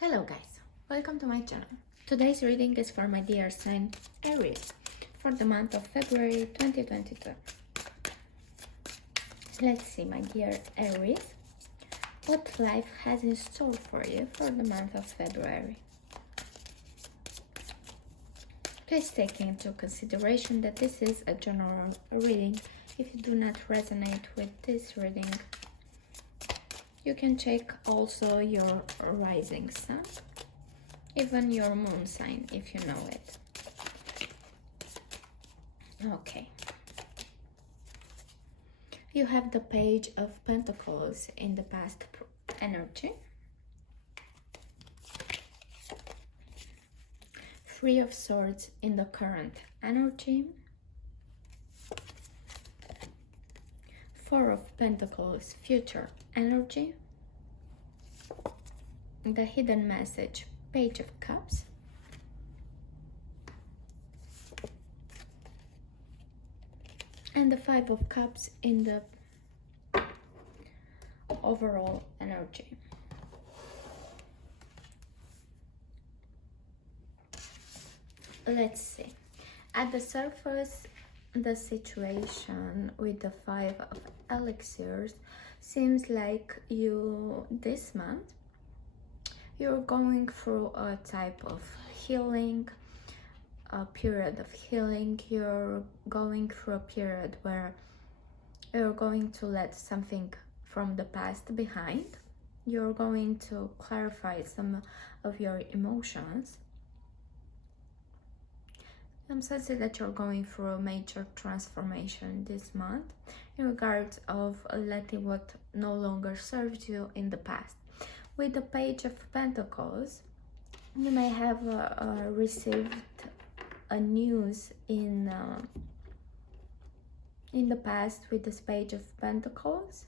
Hello guys, welcome to my channel. Today's reading is for my dear sign Aries for the month of February 2022. Let's see, my dear Aries, what life has in store for you for the month of February. Please take into consideration that this is a general reading. If you do not resonate with this reading, you can check also your rising sun, even your moon sign if you know it. Okay. You have the Page of Pentacles in the past energy. Three of Swords in the current energy. Four of Pentacles, future energy. The hidden message, Page of Cups. And the Five of Cups in the overall energy. Let's see. At the surface, the situation with the Five of Elixirs seems like you, this month, you're going through a type of healing, a period of healing. You're going through a period where you're going to let something from the past behind. You're going to clarify some of your emotions. I'm sensing that you're going through a major transformation this month in regards of letting what no longer serves you in the past. With the Page of Pentacles, you may have received a news in the past with this Page of Pentacles.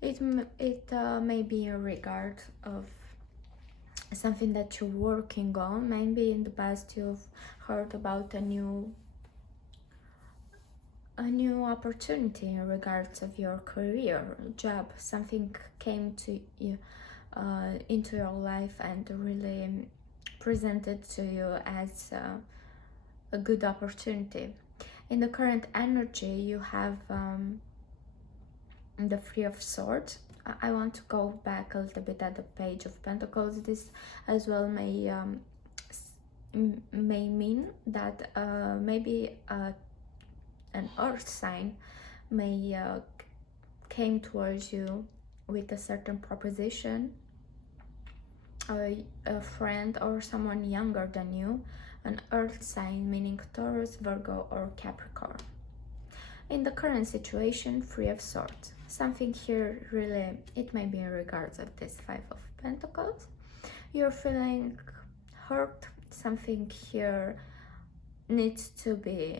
It may be in regard of something that you're working on. Maybe in the past you've heard about a new opportunity in regards of your career, job. Something came to you into your life and really presented to you as a good opportunity. In the current energy, you have the Three of Swords. I want to go back a little bit at the Page of Pentacles. This as well may mean that maybe an earth sign may came towards you with a certain proposition, a friend or someone younger than you, an earth sign meaning Taurus, Virgo or Capricorn. In the current situation, Three of Swords. Something here really, it may be in regards of this Five of Pentacles. You're feeling hurt. Something here needs to be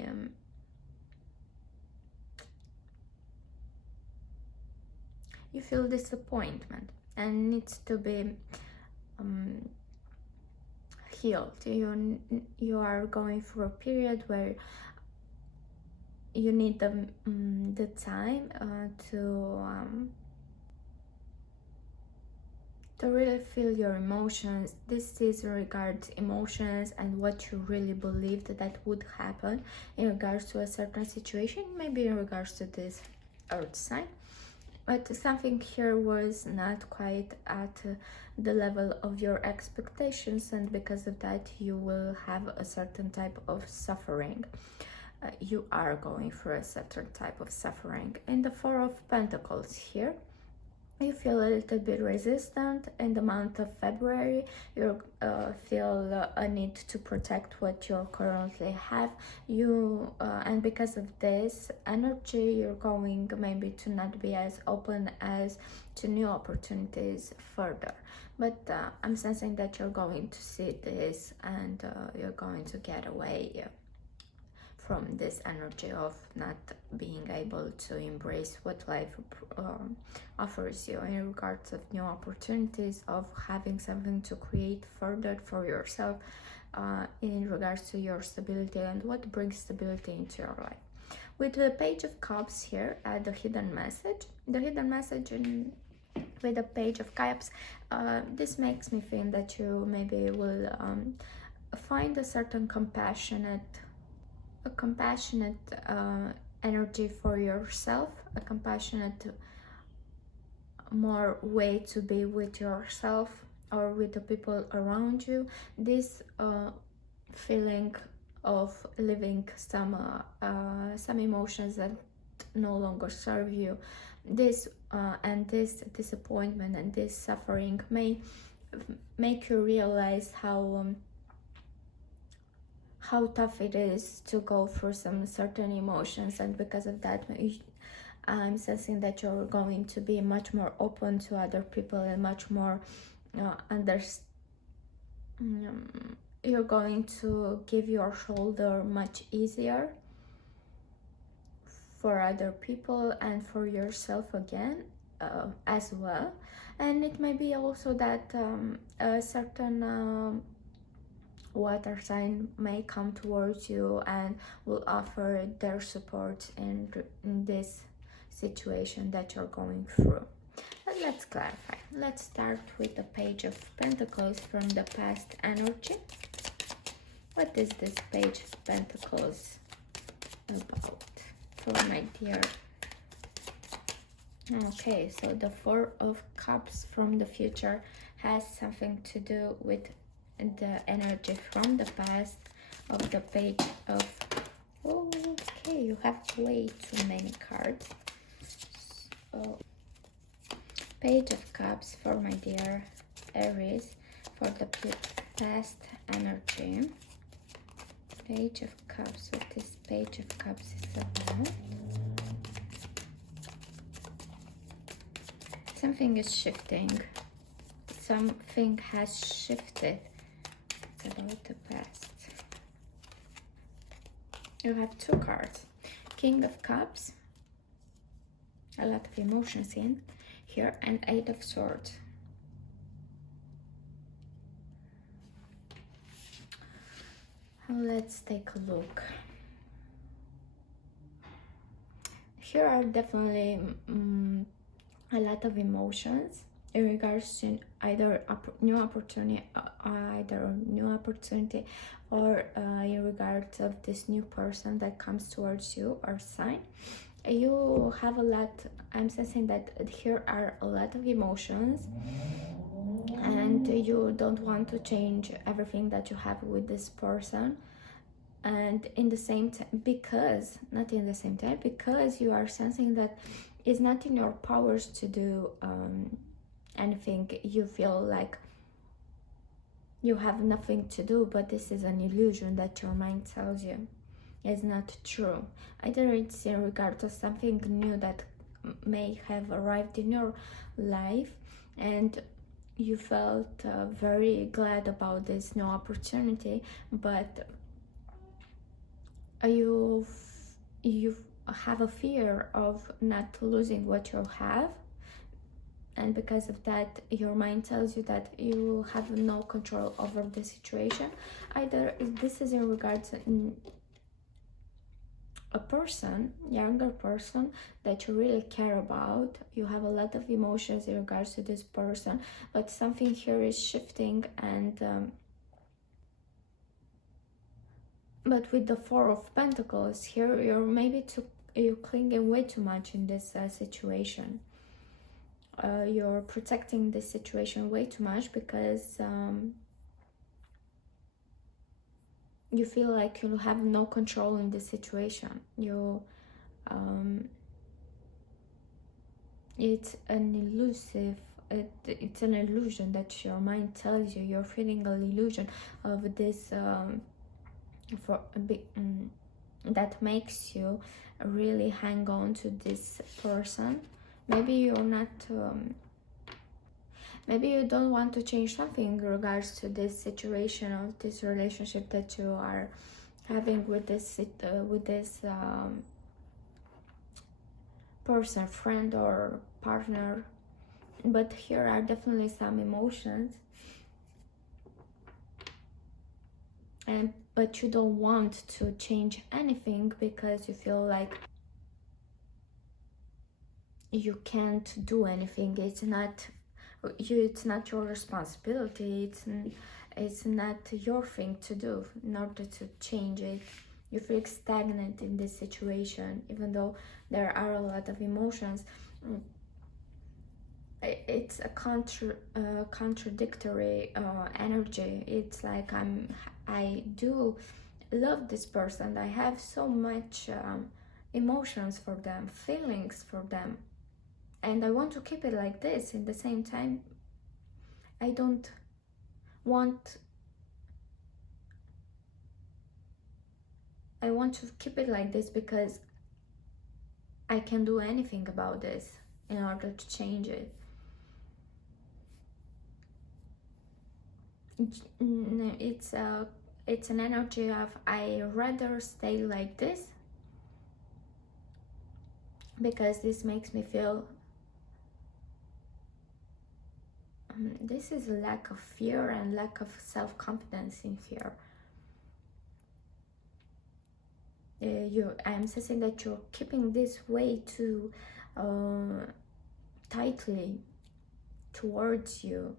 you feel disappointment and needs to be healed. You are going through a period where you need the time to really feel your emotions. This is regards emotions and what you really believed that would happen in regards to a certain situation, maybe in regards to this earth sign. But something here was not quite at the level of your expectations, and because of that you will have a certain type of suffering. You are going through a certain type of suffering. In the Four of Pentacles here, you feel a little bit resistant. In the month of February, you feel a need to protect what you currently have. And because of this energy, you're going maybe to not be as open as to new opportunities further. But I'm sensing that you're going to see this and you're going to get away from this energy of not being able to embrace what life offers you in regards of new opportunities, of having something to create further for yourself in regards to your stability and what brings stability into your life. With the Page of Cups here at the hidden message in with the Page of Cups, this makes me think that you maybe will find a certain compassionate energy for yourself, a compassionate more way to be with yourself or with the people around you. This feeling of living some emotions that no longer serve you, this and this disappointment and this suffering may make you realize how tough it is to go through some certain emotions, and because of that I'm sensing that you're going to be much more open to other people and much more you're going to give your shoulder much easier for other people and for yourself again as well. And it may be also that a certain water sign may come towards you and will offer their support in this situation that you're going through. But let's clarify. Let's start with the Page of Pentacles from the past energy. What is this Page of Pentacles about for my dear? Okay, so the Four of Cups from the future has something to do with the energy from the past of the Page of... Okay, you have way too many cards. So, Page of Cups for my dear Aries for the past energy. Page of Cups, what this Page of Cups is about. Something is shifting. Something has shifted. It's about the past. You have two cards. King of Cups. A lot of emotions in here, and Eight of Swords. Let's take a look. Here are definitely a lot of emotions in regards to either new opportunity or in regards of this new person that comes towards you or sign. You have a lot, I'm sensing that here are a lot of emotions, and you don't want to change everything that you have with this person. And in the same time, because you are sensing that it's not in your powers to do anything. You feel like you have nothing to do, but this is an illusion that your mind tells you is not true. Either it's in regard to something new that may have arrived in your life, and you felt very glad about this new opportunity, but you have a fear of not losing what you have, and because of that your mind tells you that you have no control over the situation. Either this is in regards to a person, younger person that you really care about. You have a lot of emotions in regards to this person, but something here is shifting, and but with the Four of Pentacles here, you're clinging way too much in this situation. You're protecting this situation way too much because you feel like you have no control in this situation. It's an illusion that your mind tells you. You're feeling an illusion of this that makes you really hang on to this person. Maybe you're not maybe you don't want to change something in regards to this situation or this relationship that you are having with this person, friend or partner. But here are definitely some emotions, but you don't want to change anything because you feel like you can't do anything. It's not it's not your responsibility. It's not your thing to do in order to change it. You feel stagnant in this situation, even though there are a lot of emotions. It's a contradictory energy. It's like I do love this person. I have so much emotions for them, feelings for them, and I want to keep it like this. In the same time, I don't want I want to keep it like this because I can do anything about this in order to change it. It's an energy of I rather stay like this because this makes me feel this is a lack of fear and lack of self-confidence in here. I'm sensing that you're keeping this way too tightly towards you.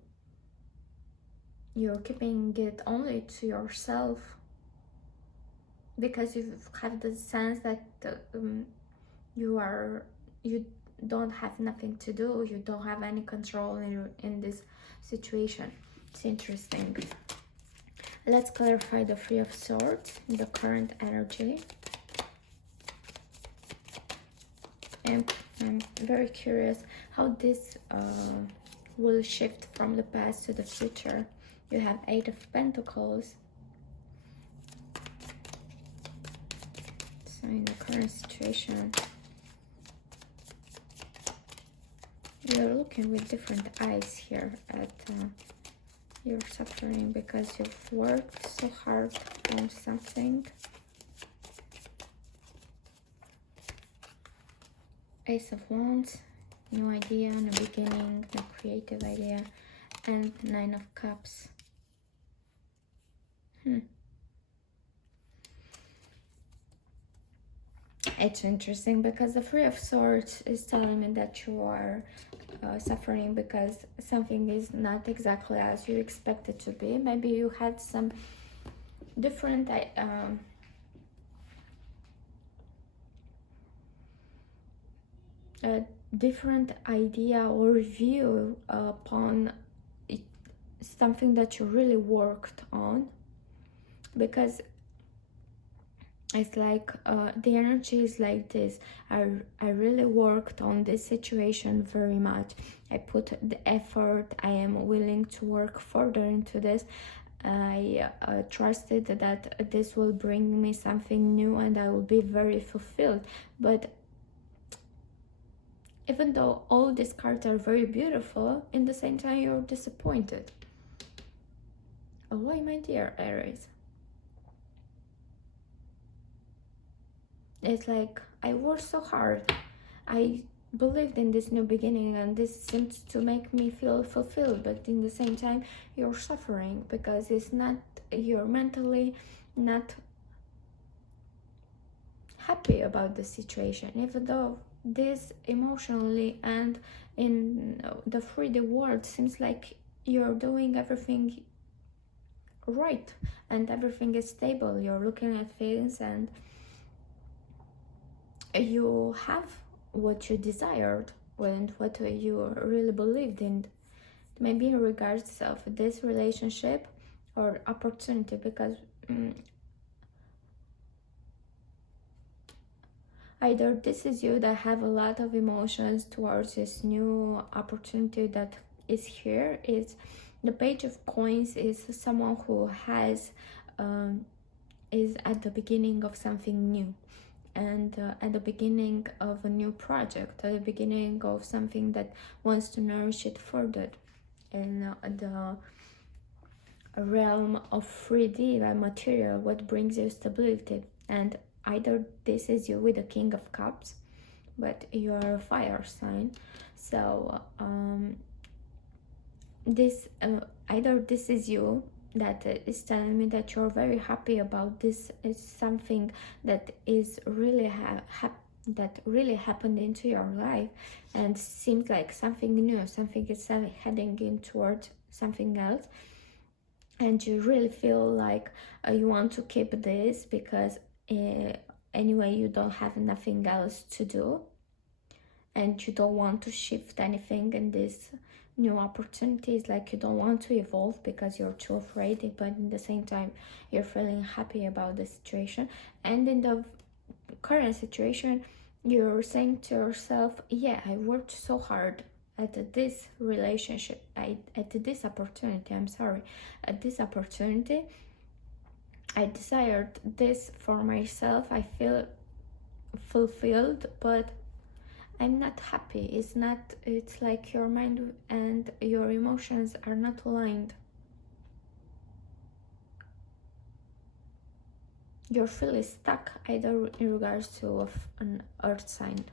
You're keeping it only to yourself because you have the sense that you don't have nothing to do, you don't have any control in this situation. It's interesting. Let's clarify the Three of Swords, the current energy. And I'm very curious how this will shift from the past to the future. You have Eight of Pentacles. So in the current situation, you're looking with different eyes here at your suffering because you've worked so hard on something. Ace of Wands, new idea, new beginning, new creative idea, and Nine of Cups. It's interesting because the Three of Swords is telling me that you are suffering because something is not exactly as you expect it to be. Maybe you had some different different idea or view upon something that you really worked on, because it's like the energy is like this. I really worked on this situation very much. I put the effort. I am willing to work further into this. I trusted that this will bring me something new and I will be very fulfilled. But even though all these cards are very beautiful, in the same time you're disappointed. Oh, why, my dear Aries? It's like I worked so hard. I believed in this new beginning and this seems to make me feel fulfilled, but in the same time you're suffering because it's not, you're mentally not happy about the situation, even though this emotionally and in the 3D world seems like you're doing everything right and everything is stable. You're looking at things and you have what you desired and what you really believed in, maybe in regards of this relationship or opportunity, because either this is you that have a lot of emotions towards this new opportunity that is here. Is the Page of Coins is someone who has is at the beginning of something new, and at the beginning of a new project, at the beginning of something that wants to nourish it further in the realm of 3D material, what brings you stability. And either this is you with the King of Cups, but you are a fire sign, so this either this is you that is telling me that you're very happy about this. Is something that is really that really happened into your life, and seems like something new, something is heading in toward something else, and you really feel like you want to keep this because anyway you don't have nothing else to do, and you don't want to shift anything in this new opportunities, like you don't want to evolve because you're too afraid, but at the same time you're feeling happy about the situation. And in the current situation, you're saying to yourself, yeah, I worked so hard at this relationship, at this opportunity, at this opportunity, I desired this for myself, I feel fulfilled, but I'm not happy. It's like your mind and your emotions are not aligned. You're feeling stuck either in regards to an earth sign.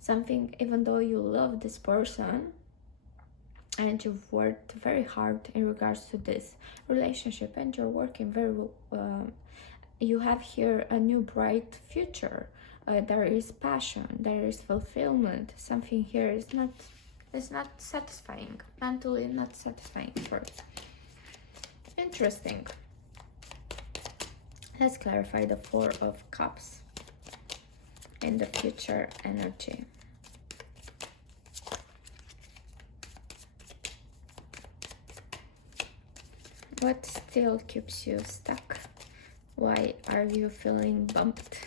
Something, even though you love this person and you've worked very hard in regards to this relationship and you're working very you have here a new bright future. There is passion, there is fulfillment. Something here is not satisfying, mentally not satisfying first. Interesting. Let's clarify the Four of Cups and the future energy. What still keeps you stuck? Why are you feeling bumped?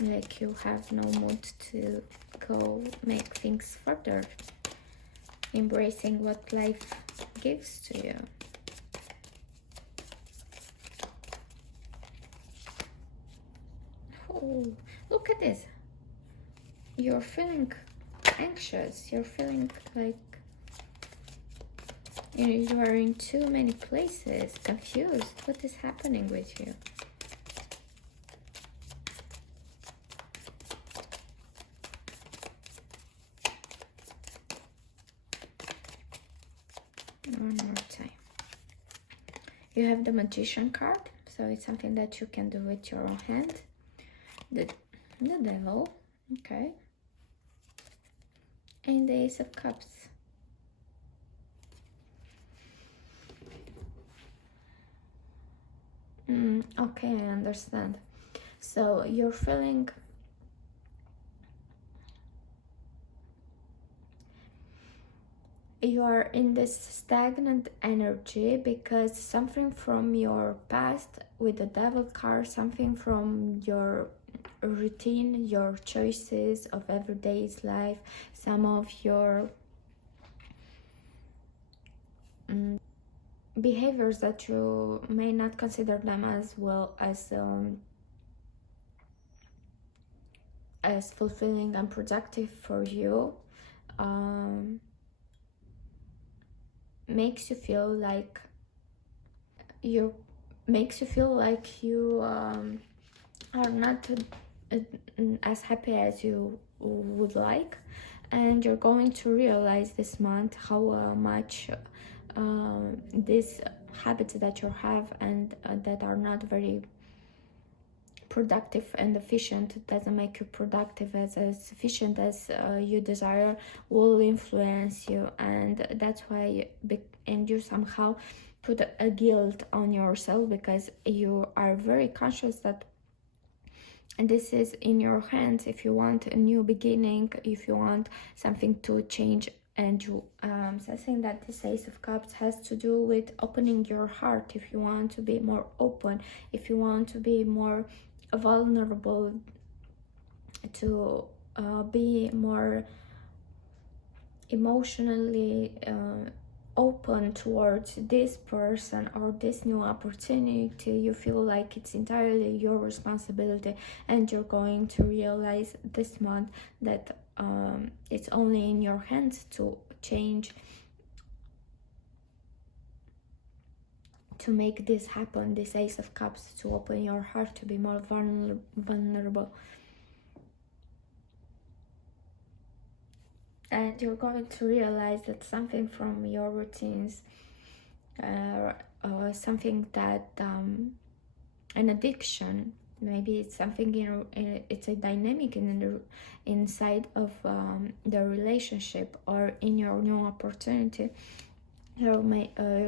Like you have no mood to go make things further, embracing what life gives to you. Oh, look at this. You're feeling anxious. You're feeling like you are in too many places, confused. What is happening with you? One more time. You have the Magician card, so it's something that you can do with your own hand. The Devil, okay. And the Ace of Cups. Okay, I understand. So you're feeling you are in this stagnant energy because something from your past with the Devil card, something from your routine, your choices of everyday's life, some of your behaviors that you may not consider them as fulfilling and productive for you, makes you feel like you are not as happy as you would like, and you're going to realize this month how much these habits that you have and that are not very productive and efficient, doesn't make you productive as efficient as you desire, will influence you. And that's why and you somehow put a guilt on yourself because you are very conscious that this is in your hands. If you want a new beginning, if you want something to change, and you so I think that this Ace of Cups has to do with opening your heart. If you want to be more open, if you want to be more vulnerable, to be more emotionally open towards this person or this new opportunity, you feel like it's entirely your responsibility, and you're going to realize this month that it's only in your hands to change, to make this happen, this Ace of Cups, to open your heart, to be more vulnerable. And you're going to realize that something from your routines, something that an addiction maybe it's something it's a dynamic inside of the relationship, or in your new opportunity. You're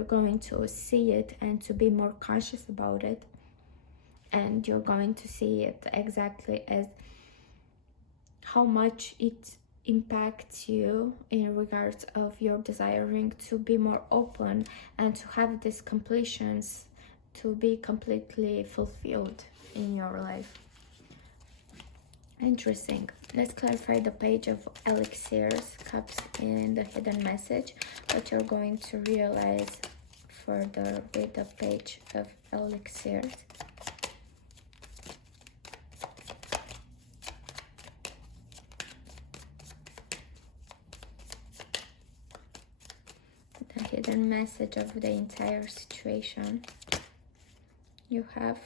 going to see it and to be more conscious about it, and you're going to see it exactly as how much it impacts you in regards of your desiring to be more open and to have these completions, to be completely fulfilled in your life. Interesting. Let's clarify the page of elixirs, cups in the hidden message, what you're going to realize further with the page of elixirs. The hidden message of the entire situation. You have,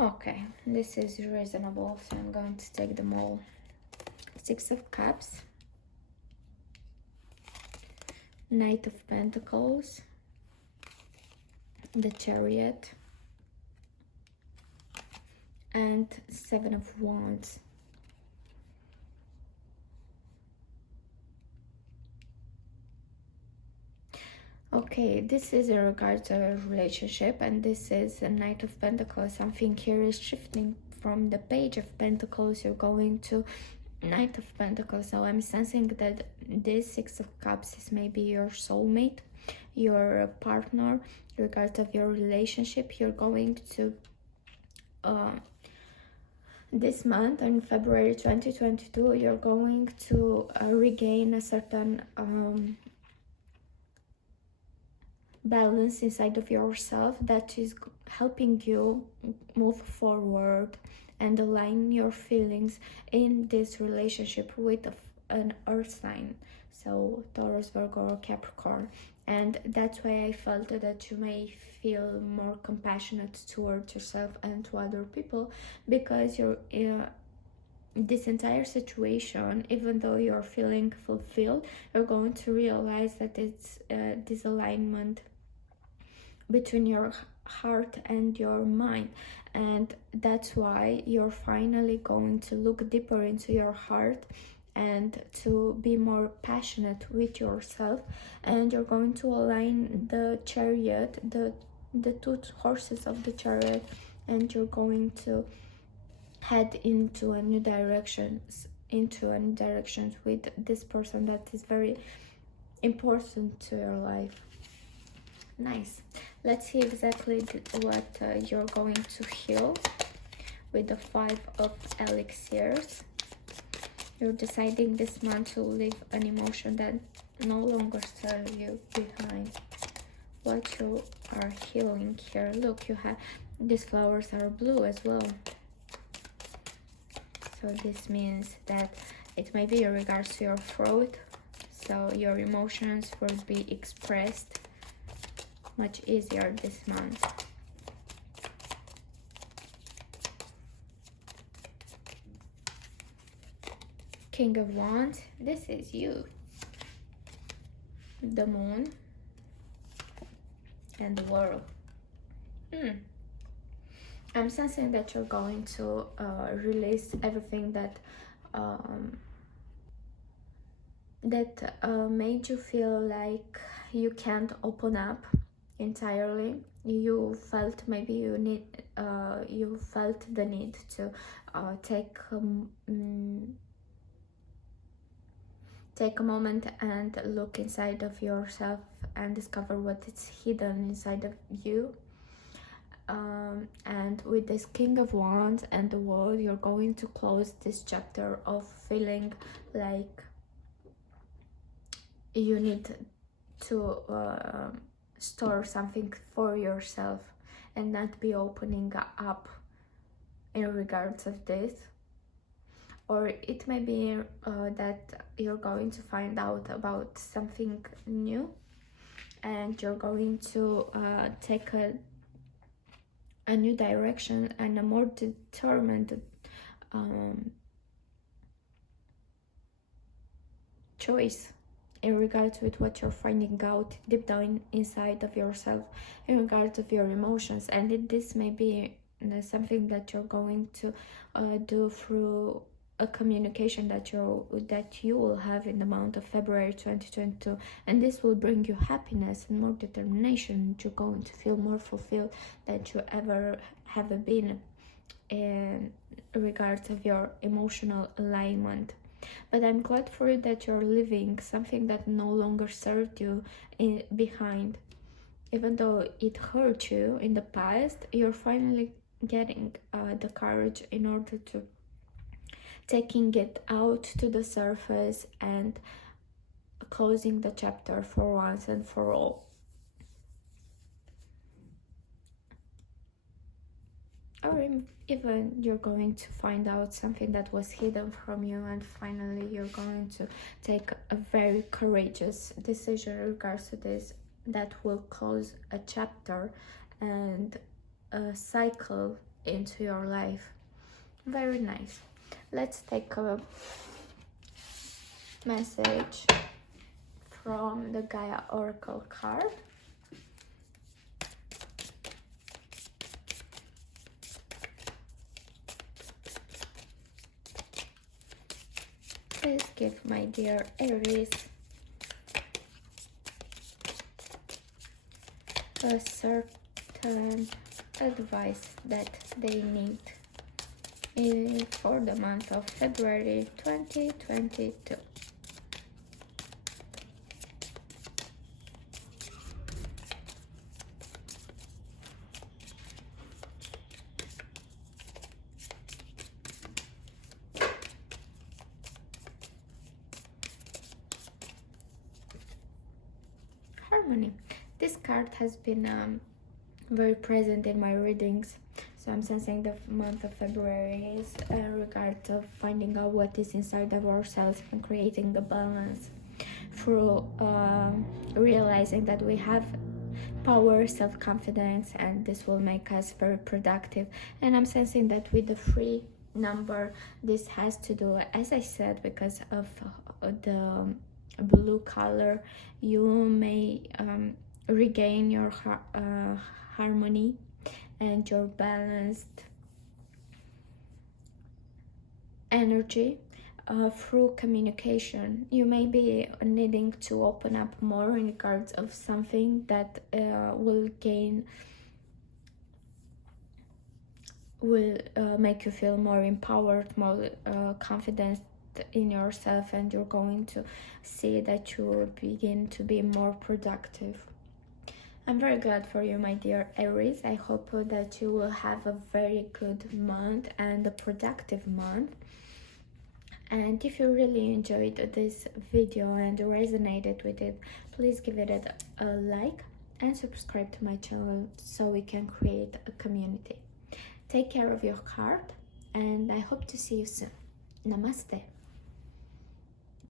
okay, this is reasonable, so I'm going to take them all. Six of Cups, Knight of Pentacles, the Chariot, and Seven of Wands. Okay, this is in regards to a relationship, and this is a Knight of Pentacles. Something here is shifting from the Page of Pentacles. You're going to Knight of Pentacles. So I'm sensing that this Six of Cups is maybe your soulmate, your partner, in regards of your relationship. You're going to this month, in February 2022, you're going to regain a certain balance inside of yourself that is helping you move forward and align your feelings in this relationship with an earth sign, so Taurus, Virgo, or Capricorn. And that's why I felt that you may feel more compassionate towards yourself and to other people, because you're this entire situation, even though you're feeling fulfilled, you're going to realize that it's this alignment between your heart and your mind, and that's why you're finally going to look deeper into your heart and to be more passionate with yourself, and you're going to align the Chariot, the two horses of the Chariot, and you're going to head into a new directions with this person that is very important to your life. Nice. Let's see exactly what you're going to heal with the Five of Elixirs. You're deciding this month to leave an emotion that no longer serves you behind. What you are healing here. Look, you have these flowers are blue as well. So this means that it may be in regards to your throat. So your emotions will be expressed much easier this month. King of Wands, this is you. The Moon and the World. I'm sensing that you're going to release everything that made you feel like you can't open up entirely. You felt maybe you felt the need to take a moment and look inside of yourself and discover what is hidden inside of you. And with this King of Wands and the World, you're going to close this chapter of feeling like you need to store something for yourself and not be opening up in regards of this. Or it may be that you're going to find out about something new and you're going to take a new direction and a more determined choice in regards with what you're finding out deep down inside of yourself in regards of your emotions. And this may be something that you're going to do through a communication that you will have in the month of February 2022, and this will bring you happiness and more determination. You're going to feel more fulfilled than you ever have been in regards of your emotional alignment. But I'm glad for you that you're leaving something that no longer served you behind. Even though it hurt you in the past, you're finally getting the courage in order to taking it out to the surface and closing the chapter for once and for all. Or even you're going to find out something that was hidden from you, and finally you're going to take a very courageous decision in regards to this that will close a chapter and a cycle into your life. Very nice. Let's take a message from the Gaia Oracle card. Please give my dear Aries a certain advice that they need for the month of February 2022. Harmony. This card has been very present in my readings, so I'm sensing the month of February is in regard to finding out what is inside of ourselves and creating the balance through realizing that we have power, self-confidence, and this will make us very productive. And I'm sensing that with the 3 number, this has to do, as I said, because of the blue color, you may regain your harmony and your balanced energy through communication. You may be needing to open up more in regards of something that will make you feel more empowered, more confident in yourself, and you're going to see that you will begin to be more productive. I'm very glad for you, my dear Aries. I hope that you will have a very good month and a productive month. And if you really enjoyed this video and resonated with it, please give it a like and subscribe to my channel so we can create a community. Take care of your heart, and I hope to see you soon. Namaste.